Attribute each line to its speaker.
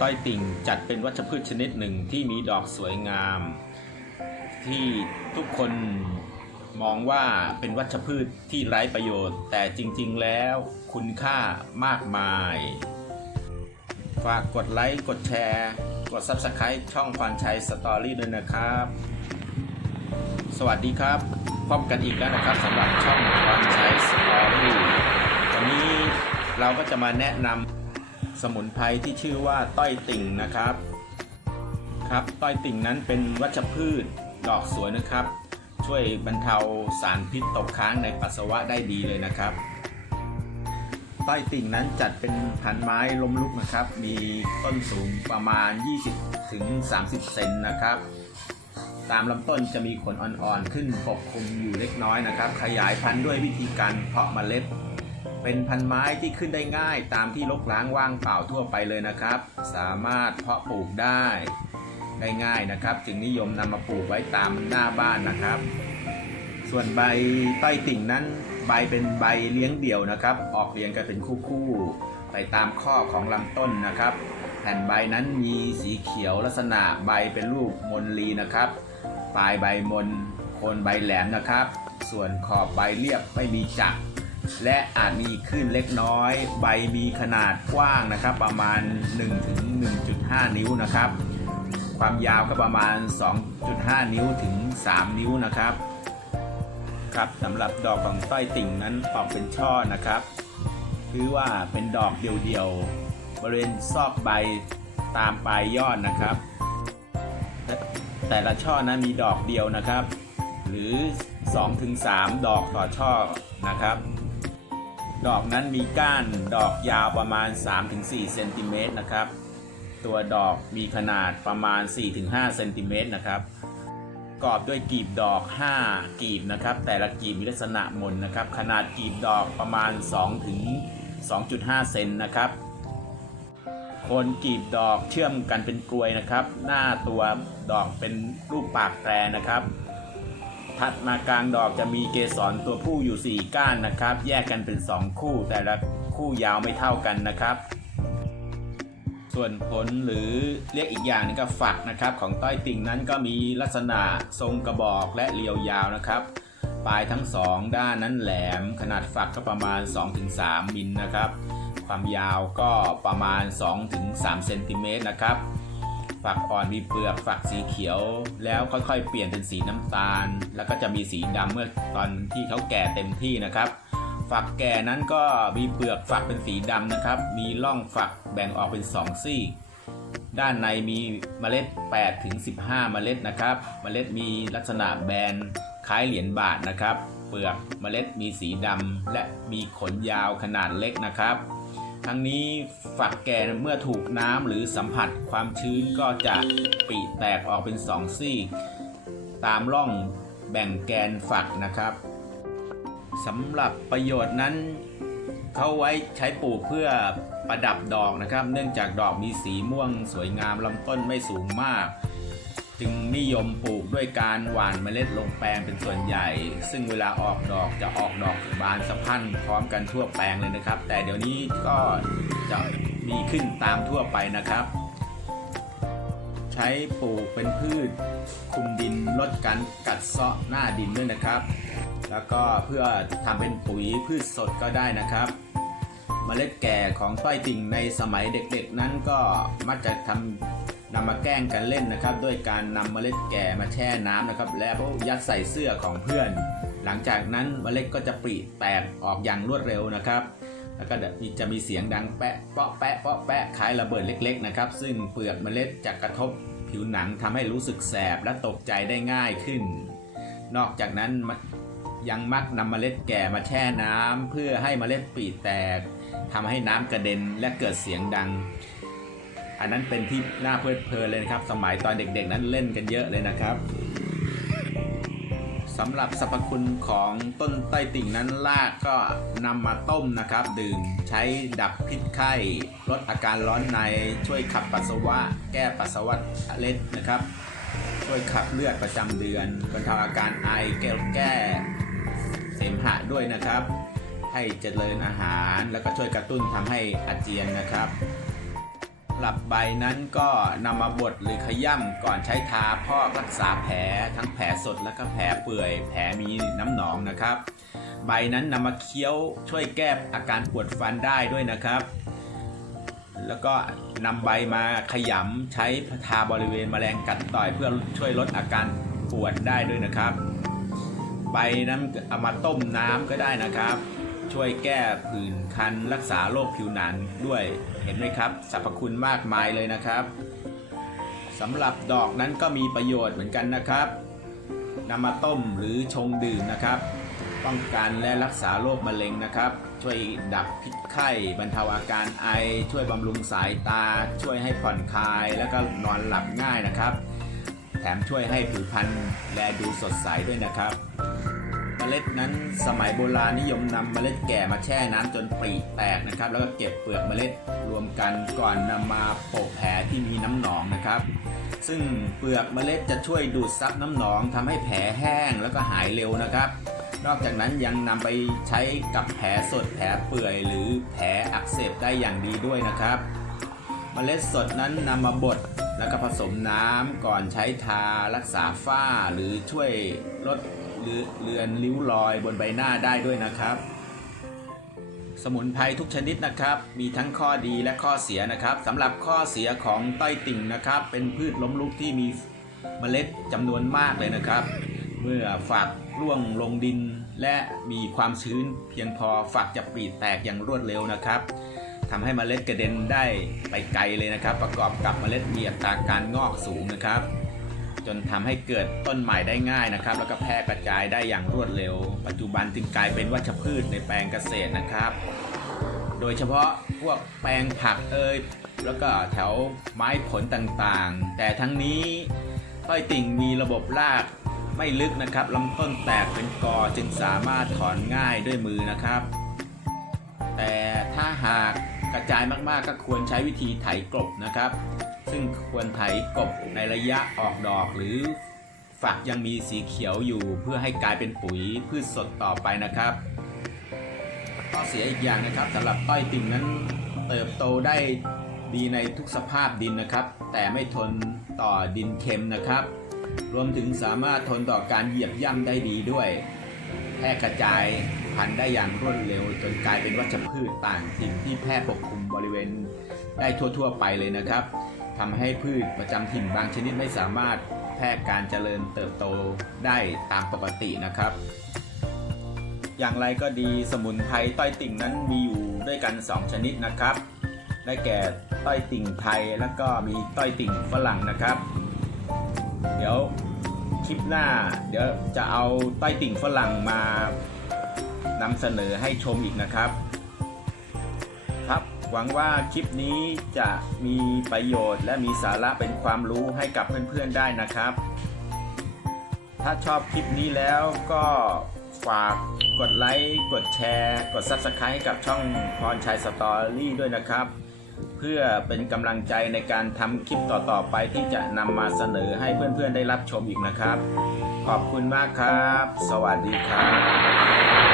Speaker 1: ต้อยติ่งจัดเป็นวัชพืชชนิดหนึ่งที่มีดอกสวยงาม ที่ทุกคนมองว่าเป็นวัชพืชที่ไร้ประโยชน์ แต่จริงๆแล้วคุณค่ามากมาย ฝากกดไลค์ กดแชร์ กด Subscribe ช่องควานชัยสตอรี่ด้วยนะครับ สวัสดีครับ พบกันอีกแล้วนะครับสำหรับช่องควานชัยสตอรี่วันนี้เราก็จะมาแนะนำ สมุนไพรที่ชื่อว่าต้อยติ่งนะครับครับต้อยติ่งนั้นเป็นวัชพืชดอกสวยนะครับ ช่วยบรรเทาสารพิษตกค้างในปัสสาวะได้ดีเลยนะครับ ต้อยติ่งนั้นจัดเป็นพันไม้ล้มลุกนะครับ มีต้นสูงประมาณ 20ถึง30 เซนนะครับ ตามลำต้นจะมีขนอ่อนๆ ขึ้นปกคลุมอยู่เล็กน้อยนะครับ ขยายพันธุ์ด้วยวิธีการเพาะเมล็ด เป็นพันไม้ที่ขึ้นได้ง่ายตามที่รกร้างว่างเปล่าทั่วไปเลยนะครับ สามารถเพาะปลูกได้ได้ง่ายนะครับ จึงนิยมนำมาปลูกไว้ตามหน้าบ้านนะครับ ส่วนใบต้อยติ่งนั้น ใบเป็นใบเลี้ยงเดี่ยวนะครับ ออกเรียงกันเป็นคู่ๆไปตามข้อของลำต้นนะครับ แผ่นใบนั้นมีสีเขียวลักษณะใบเป็นรูปมนลีนะครับ ปลายใบมนโคนใบแหลมนะครับ ส่วนขอบใบเรียบไม่มีจักร และอาจมีขึ้นเล็กน้อย ใบมีขนาดกว้างนะครับ ประมาณ 1-1.5 นิ้วนะครับ ความยาวก็ประมาณ 2.5 นิ้วถึง 3 นิ้วนะครับ ครับสำหรับดอกของต้อยติ่งนั้นออกเป็นช่อนะครับ คือว่าเป็นดอกเดียวๆบริเวณซอกใบตามปลายยอดนะครับ แต่ละช่อนั้นมีดอกเดียวนะครับ หรือ 2-3 ดอกต่อช่อนะครับ ดอกนั้นมีก้านดอกยาวประมาณ 3-4เซนติเมตรนะครับ ตัวดอกมีขนาดประมาณ 4-5เซนติเมตรนะครับประกอบด้วยกีบดอก 5 กีบนะครับ แต่ละกีบมีลักษณะมนนะครับ ขนาดกีบดอกประมาณ2-2.5 เซนนะครับโคนกีบดอกเชื่อมกันเป็นกลวยนะครับ หน้าตัวดอกเป็นรูปปากแตรนะครับ ถัดมากลางดอกจะมีเกสรตัวผู้อยู่ 4 ก้านนะครับ แยกกันเป็น 2 คู่ แต่ละคู่ยาวไม่เท่ากันนะครับ ส่วนผลหรือเรียกอีกอย่างหนึงก็ฝักนะครับ ของต้อยติ่งนั้นก็มีลักษณะทรงกระบอกและเรียวยาวนะครับ ปลายทั้งสองด้านนั้นแหลม ขนาดฝักก็ประมาณ 2-3 มิลนะครับ ความยาวก็ประมาณ 2-3เซนติเมตรนะครับ ฝักอ่อนมีเปลือกฝักสีเขียว แล้วค่อยๆ เปลี่ยนเป็นสีน้ำตาล แล้วก็จะมีสีดำเมื่อตอนที่เขาแก่เต็มที่นะครับ ฝักแก่นั้นก็มีเปลือกฝักเป็นสีดำนะครับ มีร่องฝักแบ่งออกเป็น 2 ซี่ ด้านในมีเมล็ด8ถึง15 เมล็ดนะครับ เมล็ดมีลักษณะแบนคล้ายเหรียญบาทนะครับ เปลือกเมล็ดมีสีดำและมีขนยาวขนาดเล็กนะครับ ทั้งนี้ฝักแก่เมื่อถูกน้ำหรือสัมผัสความชื้นก็จะปริแตกออกเป็นสองซี่ตามร่องแบ่งแกนฝักนะครับสำหรับประโยชน์นั้นเขาไว้ใช้ปลูกเพื่อประดับดอกนะครับ เนื่องจากดอกมีสีม่วงสวยงามลำต้นไม่สูงมาก จึงนิยมปลูกด้วยการหว่านเมล็ดลงแปลงเป็นส่วนใหญ่ ซึ่งเวลาออกดอกจะออกดอก บานสะพรั่งพร้อมกันทั่วแปลงเลยนะครับ แต่เดี๋ยวนี้ก็จะมีขึ้นตามทั่วไปนะครับ ใช้ปลูกเป็นพืช คุมดินลดการกัดเซาะหน้าดินด้วยนะครับ แล้วก็เพื่อทำเป็นปุ๋ยพืชสดก็ได้นะครับเมล็ดแก่ของต้อยติ่งในสมัยเด็กๆ นั้นก็มักจะทำนำมาแกล้งกันเล่นนะครับ ด้วยการนำเมล็ดแก่มาแช่น้ำนะครับ แล้วยัดใส่เสื้อของเพื่อน หลังจากนั้นเมล็ดก็จะปริแตกออกอย่างรวดเร็วนะครับ แล้วก็จะมีเสียงดังแปะเปาะแปะเปาะแปะคล้ายระเบิดเล็ก ๆ นะครับ ซึ่งเปลือกเมล็ดจะกระทบผิวหนังทำให้รู้สึกแสบและตกใจได้ง่ายขึ้น นอกจากนั้นยังมักนำเมล็ดแก่มาแช่น้ำเพื่อให้เมล็ดปีแตกทำให้น้ำกระเด็นและเกิดเสียงดัง อันนั้นเป็นที่น่าเพลิดเพลินเลยนะครับ สมัยตอนเด็กๆนั้นเล่นกันเยอะเลยนะครับ สำหรับสรรพคุณของต้นไต้ติ่งนั้นรากก็นำมาต้มนะครับ ดื่มใช้ดับพิษไข้ ลดอาการร้อนในช่วยขับปัสสาวะ แก้ปัสสาวะเล็ดนะครับ ช่วยขับเลือดประจำเดือนบรรเทาอาการไอแก้แก้เสมหะด้วยนะครับ ให้เจริญอาหารแล้วก็ช่วยกระตุ้นทำให้อาเจียนนะครับ หรับใบนั้นก็นำมาบดหรือขย่ำก่อนใช้ทาพอกรักษาแผลทั้งแผลสดและก็แผลเปื่อย แผลมีน้ำหนองนะครับ ใบนั้นนำมาเคี้ยวช่วยแก้อาการปวดฟันได้ด้วยนะครับ แล้วก็นำใบมาขยำใช้ทาบริเวณแมลงกัดต่อยเพื่อช่วยลดอาการปวดได้ด้วยนะครับ ใบนั้นเอามาต้มน้ำก็ได้นะครับ ช่วยแก้ผื่นคันรักษาโรคผิวหนังด้วย เห็นไหมครับสรรพคุณมากมายเลยนะครับสำหรับดอกนั้นก็มีประโยชน์เหมือนกันนะครับนำมาต้มหรือชงดื่มนะครับ ป้องกันและรักษาโรคมะเร็งนะครับ ช่วยดับพิษไข้บรรเทาอาการไอ ช่วยบำรุงสายตา ช่วยให้ผ่อนคลาย แล้วก็นอนหลับง่ายนะครับ แถมช่วยให้ผิวพรรณแลดูสดใสด้วยนะครับ เมล็ดนั้นสมัยโบราณนิยมนำเมล็ดแก่มาแช่น้ำจนปรีแตกนะครับ แล้วก็เก็บเปลือกเมล็ดรวมกันก่อนนำมาโปะแผลที่มีน้ำหนองนะครับ ซึ่งเปลือกเมล็ดจะช่วยดูดซับน้ำหนองทำให้แผลแห้งแล้วก็หายเร็วนะครับ นอกจากนั้นยังนำไปใช้กับแผลสดแผลเปื่อย หรือแผลอักเสบได้อย่างดีด้วยนะครับเมล็ดสดนั้นนำมาบดแล้วก็ผสมน้ำก่อนใช้ทารักษาฝ้าหรือช่วยลด เลือนริ้วรอยบนใบหน้าได้ด้วยนะครับ สมุนไพรทุกชนิดนะครับ มีทั้งข้อดีและข้อเสียนะครับสำหรับข้อเสียของต้อยติ่งนะครับ เป็นพืชล้มลุกที่มีเมล็ดจำนวนมากเลยนะครับ เมื่อฝักร่วงลงดินและมีความชื้นเพียงพอฝักจะปรีแตกอย่างรวดเร็วนะครับทำให้เมล็ดกระเด็นได้ไปไกลเลยนะครับ ประกอบกับเมล็ดมีอัตราการงอกสูงนะครับ จนทำให้เกิดต้นใหม่ได้ง่ายนะครับ แล้วก็แพร่กระจายได้อย่างรวดเร็ว ปัจจุบันจึงกลายเป็นวัชพืชในแปลงเกษตรนะครับ โดยเฉพาะพวกแปลงผักเอ่ยแล้วก็แถวไม้ผลต่างๆ แต่ทั้งนี้ต้อยติ่งมีระบบรากไม่ลึกนะครับลำต้นแตกเป็นกอจึงสามารถถอนง่ายด้วยมือนะครับ แต่ถ้าหากกระจายมากๆก็ควรใช้วิธีไถกลบนะครับ ซึ่งควรไถกบในระยะออกดอกหรือฝักยังมีสีเขียวอยู่เพื่อให้กลายเป็นปุ๋ยพืชสดต่อไปนะครับข้อเสียอีกอย่างนะครับสำหรับต้อยติ่งนั้นเติบโตได้ดีในทุกสภาพดินนะครับ แต่ไม่ทนต่อดินเค็มนะครับ รวมถึงสามารถทนต่อการเหยียบย่ำได้ดีด้วยแพร่กระจายพันธุ์ได้อย่างรวดเร็ว จนกลายเป็นวัชพืชต่างถิ่นที่แพร่ปกคลุมบริเวณได้ทั่ว ๆ ไปเลยนะครับ ทำให้พืชประจำถิ่นบางชนิดไม่สามารถแพร่การเจริญเติบโตได้ตามปกตินะครับ อย่างไรก็ดีสมุนไพรต้อยติ่งนั้นมีอยู่ด้วยกัน 2 ชนิดนะครับ ได้แก่ต้อยติ่งไทยแล้วก็มีต้อยติ่งฝรั่งนะครับ เดี๋ยวคลิปหน้า เดี๋ยวจะเอาต้อยติ่งฝรั่งมานำเสนอให้ชมอีกนะครับ ครับ หวังว่าคลิปนี้จะมีประโยชน์ และมีสาระเป็นความรู้ให้กับเพื่อนๆได้นะครับ ถ้าชอบคลิปนี้แล้วก็ฝากกดไลค์กดแชร์ กด Subscribe ให้กับช่องพรชัยสตอรี่ด้วยนะครับ เพื่อเป็นกำลังใจในการทำคลิปต่อๆไปที่จะนำมาเสนอให้เพื่อนๆได้รับชมอีกนะครับ ขอบคุณมากครับ สวัสดีครับ